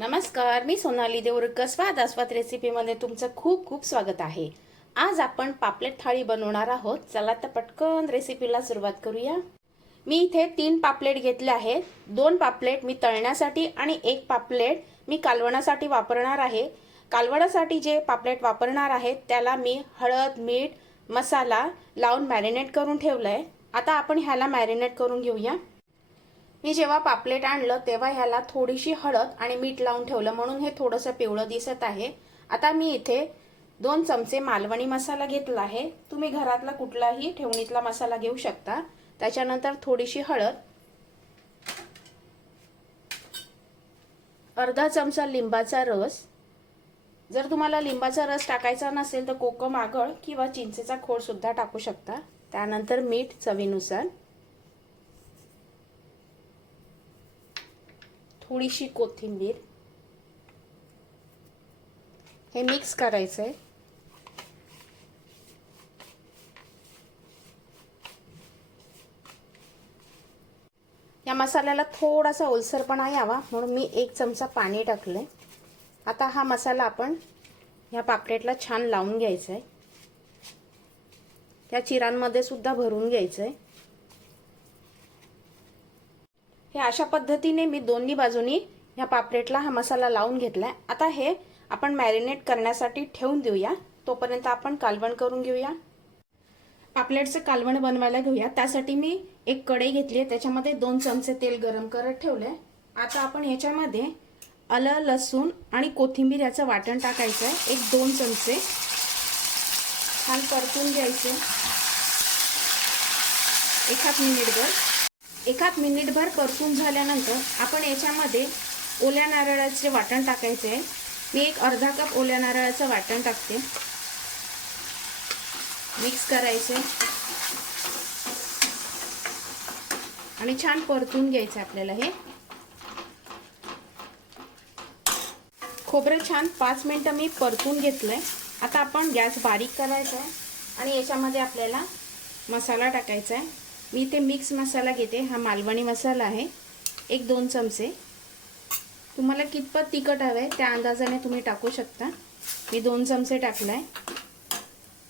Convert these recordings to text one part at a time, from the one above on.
नमस्कार मी सोनाली देऊरकर. स्वाद आस्वाद रेसिपीमध्ये तुमचं खूप खूप स्वागत आहे. आज आपण पापलेट थाळी बनवणार आहोत. चला तर पटकन रेसिपीला सुरुवात करूया. मी इथे तीन पापलेट घेतले आहेत. दोन पापलेट मी तळण्यासाठी आणि एक पापलेट मी कालवणासाठी वापरणार आहे. कालवणासाठी जे पापलेट वापरणार आहेत त्याला मी हळद मीठ मसाला लावून मॅरिनेट करून ठेवलं आहे आता आपण ह्याला मॅरिनेट करून घेऊया. मी जेव्हा पापलेट आणलं तेव्हा ह्याला थोडीशी हळद आणि मीठ लावून ठेवलं. म्हणून हे थोडंसं पिवळं दिसत आहे. आता मी इथे दोन चमचे मालवणी मसाला घेतला आहे. तुम्ही घरातला कुठलाही ठेवणीतला मसाला घेऊ शकता. त्याच्यानंतर थोडीशी हळद. अर्धा चमचा लिंबाचा रस. जर तुम्हाला लिंबाचा रस टाकायचा नसेल तर कोकम आगळ किंवा चिंचेचा खोड सुद्धा टाकू शकता. त्यानंतर मीठ चवीनुसार. थोडीशी कोथिंबीर. हे मिक्स करायचं आहे या मसाल्याला थोडासा ओलसरपणा यावा म्हणून मी एक चमचा पाणी टाकले आता हा मसाला आपण ह्या पापलेटला छान लावून घ्यायचा आहे त्या चिरांमध्ये सुद्धा भरून घ्यायचं आहे हे अशा पद्धतीने मी दोन्ही बाजूनी ह्या पापलेटला हा मसाला लावून घेतलाय. आता हे आपण मॅरिनेट करण्यासाठी ठेवून देऊया. तोपर्यंत आपण कालवण करून घेऊया. पापलेटचं कालवण बनवायला घेऊया. त्यासाठी मी एक कढई घेतली आहे. त्याच्यामध्ये दोन चमचे तेल गरम करत ठेवलं आहे आता आपण ह्याच्यामध्ये आलं लसूण आणि कोथिंबीर याचं वाटण टाकायचं आहे एक दोन चमचे. छान परतून घ्यायचे. एखाद मिनिटभर एखाद मिनिटभर परतून झाल्यानंतर आपण याच्यामध्ये ओल्या नारळाचे वाटण टाकायचे आहे. मी एक अर्धा कप ओल्या नारळाचं वाटण टाकते. मिक्स करायचे. आणि छान परतून घ्यायचं आपल्याला हे. खोबरं छान पाच मिनटं मी परतून घेतलंय. आता आपण गॅस बारीक करायचा आहे. आणि याच्यामध्ये आपल्याला मसाला टाकायचा आहे. मी इथे मिक्स मसाला घेते. हा मालवणी मसाला आहे. एक दोन चमचे. तुम्हाला कितपत तिखट हवं आहे त्या अंदाजाने तुम्ही टाकू शकता. मी दोन चमचे टाकला आहे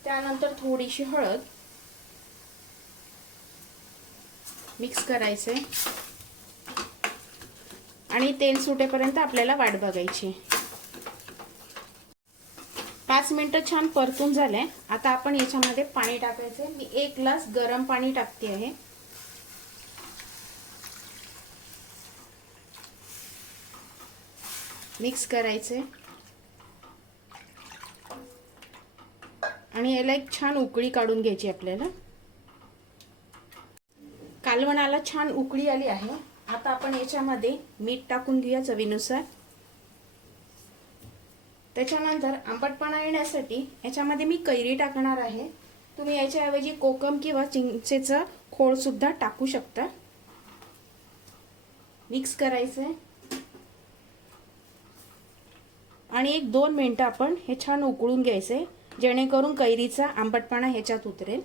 त्यानंतर थोडीशी हळद. मिक्स करायचं. आहे आणि तेल सुटेपर्यंत आपल्याला वाट बघायची. पाच मिनटं छान परतून झाले. आता आपण याच्यामध्ये पाणी टाकायचं मी एक ग्लास गरम पाणी टाकते आहे. मिक्स करायचे आणि याला एक छान उकळी काढून घ्यायची आपल्याला. कालवणाला छान उकळी आली आहे. आता आपण याच्यामध्ये मीठ टाकून घेऊया चवीनुसार. त्याच्यानंतर आंबटपणा येण्यासाठी याच्यामध्ये मी कैरी टाकणार आहे. तुम्ही याच्याऐवजी कोकम किंवा चिंचेचं खोड सुद्धा टाकू शकता. मिक्स करायचंय. आणि एक दोन मिनटं आपण हे छान उकळून घ्यायचे जेणेकरून कैरीचा आंबटपणा ह्याच्यात उतरेल.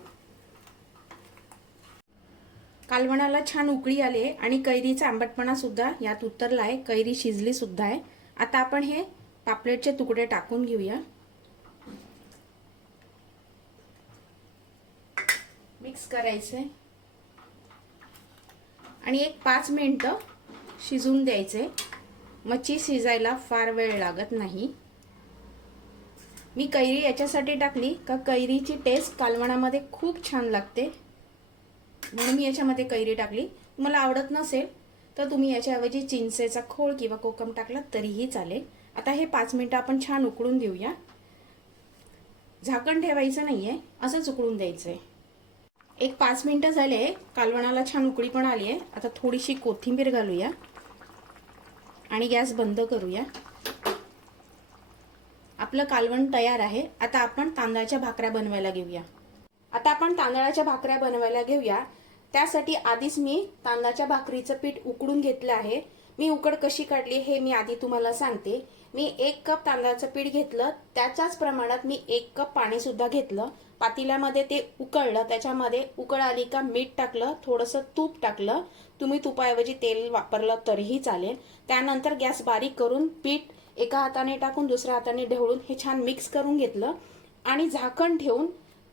कालवणाला छान उकळी आली आहे आणि कैरीचा आंबटपणा सुद्धा यात उतरला आहे कैरी शिजली सुद्धा आहे आता आपण हे पापलेटचे तुकडे टाकून घेऊया. मिक्स करायचे. आणि एक पाच मिनटं शिजून द्यायचे. मच्छी शिजायला फार वेळ लागत नाही. मी कैरी याच्यासाठी टाकली का कैरीची टेस्ट कालवणामध्ये खूप छान लागते. म्हणून मी याच्यामध्ये कैरी टाकली. तुम्हाला आवडत नसेल तर तुम्ही याच्याऐवजी चिंचेचा खोळ किंवा कोकम टाकला तरीही चालेल. आता हे पाच मिनटं आपण छान उकळून देऊया झाकण ठेवायचं नाहीये असंच उकळून द्यायचं आहे एक पाच मिनटं झाले कालवणाला छान उकळी पण आली आहे आता थोडीशी कोथिंबीर घालूया आणि गॅस बंद करूया. आपलं कालवण तयार आहे. आता आपण तांदळाच्या भाकऱ्या बनवायला घेऊया. आता आपण तांदळाच्या भाकऱ्या बनवायला घेऊया. त्यासाठी आधीच मी तांदळाच्या भाकरीचं पीठ उकडून घेतलं आहे. मी उकड कशी काढली हे मी आधी तुम्हाला सांगते. मी एक कप तांदळाचं पीठ घेतलं त्याच्याच प्रमाणात मी एक कप पाणी सुद्धा घेतलं. पातेल्यामध्ये ते उकळलं त्याच्यामध्ये उकळ आली का मीठ टाकलं थोडंसं तूप टाकलं. तुम्ही तुपाऐवजी तेल वापरलं तरीही चालेल. त्यानंतर गॅस बारीक करून पीठ एका हाताने टाकून दुसऱ्या हाताने ढवळून हे छान मिक्स करून घेतलं आणि झाकण ठेवून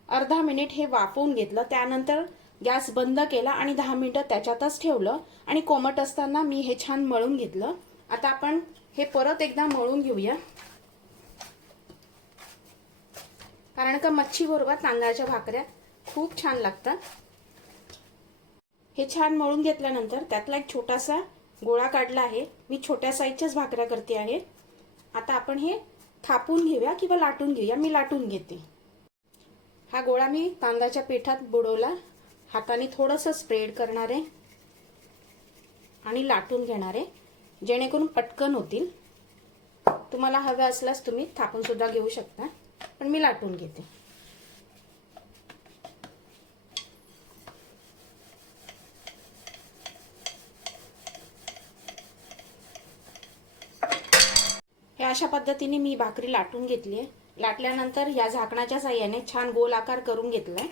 अर्धा मिनिट हे वाफवून घेतलं. त्यानंतर गॅस बंद केला आणि दहा मिनिटं त्याच्यातच ठेवलं आणि कोमट असताना मी हे छान मळून घेतलं. आता आपण हे परत एकदा मळून घेऊया. कारण का मच्छी बरोबर तांदळाच्या भाकऱ्या खूप छान लागतात. हे छान मळून घेतल्यानंतर त्यातला एक छोटासा गोळा काढला आहे. मी छोट्या साईजच्याच भाकऱ्या करते आहे. आता आपण हे थापून घेऊया किंवा लाटून घेऊया. मी लाटून घेते. हा गोळा मी तांदळाच्या पिठात बुडवला. हाताने थोडंसं स्प्रेड करणार आहे. आणि लाटून घेणार आहे. जेणेकरून पटकन होतील. तुम्हाला हव्या असल्यास तुम्ही थापून सुद्धा घेऊ शकता. पण मी लाटून घेते. हे अशा पद्धतीने मी भाकरी लाटून घेतली आहे. लाटल्यानंतर या झाकणाच्या साह्याने छान गोल आकार करून घेतलाय.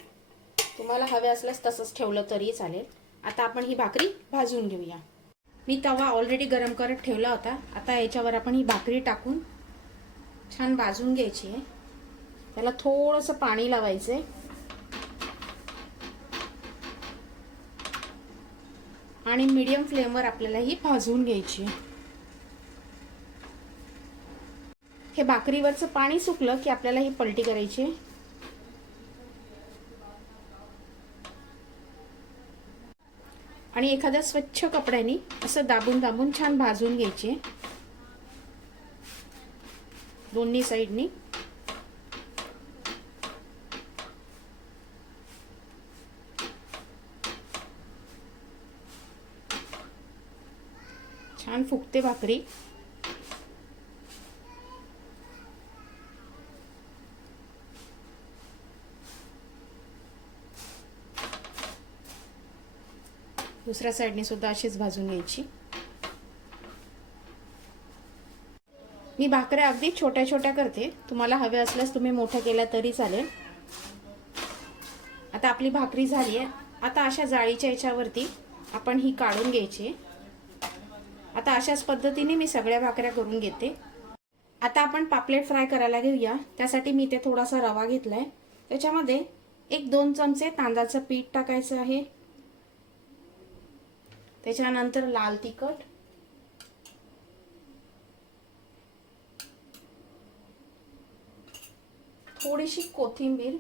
तुम्हाला हवे असल्यास तसंच ठेवलं तरी चालेल. आता आपण ही भाकरी भाजून घेऊया. मी तवा ऑलरेडी गरम करत ठेवला होता. आता याच्यावर आपण ही भाकरी टाकून छान भाजून घ्यायची आहे. त्याला थोडंसं पाणी लावायचं आहे आणि मीडियम फ्लेमवर आपल्याला ही भाजून घ्यायची आहे. हे भाकरीवरचं पाणी सुकलं की आपल्याला ही पलटी करायची आहे. आणि एखाद्या स्वच्छ कपड्याने असं दाबून दाबून छान भाजून घ्यायचे. दोन्ही साईडनी. छान फुगते भाकरी. दुसऱ्या साईडने सुद्धा अशीच भाजून घ्यायची. मी भाकऱ्या अगदी छोट्या छोट्या करते. तुम्हाला हवे असल्यास तुम्ही मोठ्या केल्या तरी चालेल. आता आपली भाकरी झाली आहे. आता अशा जाळीच्या याच्यावरती आपण ही काढून घ्यायची. आता अशाच पद्धतीने मी सगळ्या भाकऱ्या करून घेते. आता आपण पापलेट फ्राय करायला घेऊया. त्यासाठी मी ते थोडासा रवा घेतला आहे त्याच्यामध्ये एक दोन चमचे तांदळाचं पीठ टाकायचं आहे. त्याच्यानंतर लाल तिखट. थोडीशी कोथिंबीर.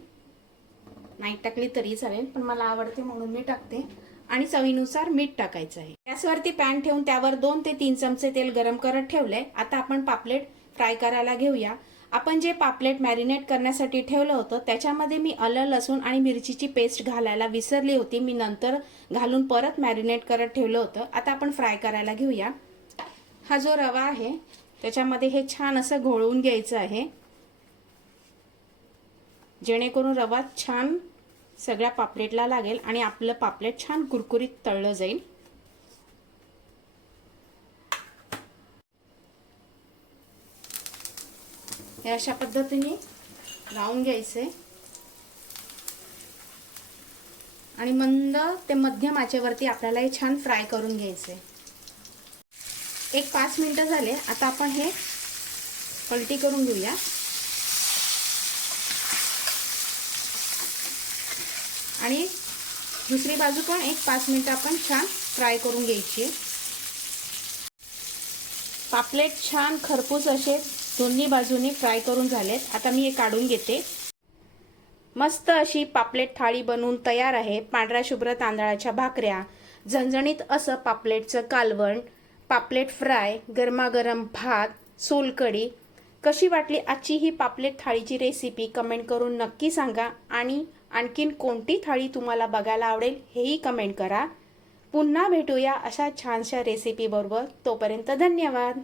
नाही टाकली तरी चालेल पण मला आवडते म्हणून मी टाकते. आणि चवीनुसार मीठ टाकायचं आहे. गॅसवरती पॅन ठेवून त्यावर दोन ते तीन चमचे तेल गरम करत ठेवलंय. आता आपण पापलेट फ्राय करायला घेऊया. आपण जे पापलेट मॅरिनेट करण्यासाठी ठेवलं होतं त्याच्यामध्ये मी आलं लसूण आणि मिरचीची पेस्ट घालायला विसरली होती. मी नंतर घालून परत मॅरिनेट करत ठेवलं होतं. आता आपण फ्राय करायला घेऊया. हा जो रवा आहे त्याच्यामध्ये हे छान असं घोळवून घ्यायचं आहे. जेणेकरून रवा छान सगळ्या पापलेटला लागेल आणि आपलं पापलेट छान कुरकुरीत तळलं जाईल. हे अशा पद्धतीने लावून घ्यायचे. आणि मंद ते मध्यम आचेवरती आपल्याला हे छान फ्राय करून घ्यायचे. एक पाच मिनटं झाले आता आपण हे पलटी करून घेऊया. आणि दुसरी बाजू पण एक पाच मिनटं आपण छान फ्राय करून घ्यायची. पापलेट छान खरपूस असे दोन्ही बाजूनी फ्राय करून झालेत. आता मी हे काढून घेते. मस्त अशी पापलेट थाळी बनवून तयार आहे. पांढऱ्या शुभ्र तांदळाच्या भाकऱ्या. झणझणीत असं पापलेटचं कालवण पापलेट फ्राय गरमागरम भात सोलकडी कशी वाटली आजची ही पापलेट थाळीची रेसिपी कमेंट करून नक्की सांगा. आणि आणखीन कोणती थाळी तुम्हाला बघायला आवडेल हेही कमेंट करा. पुन्हा भेटूया अशा छानशा रेसिपीबरोबर तोपर्यंत धन्यवाद.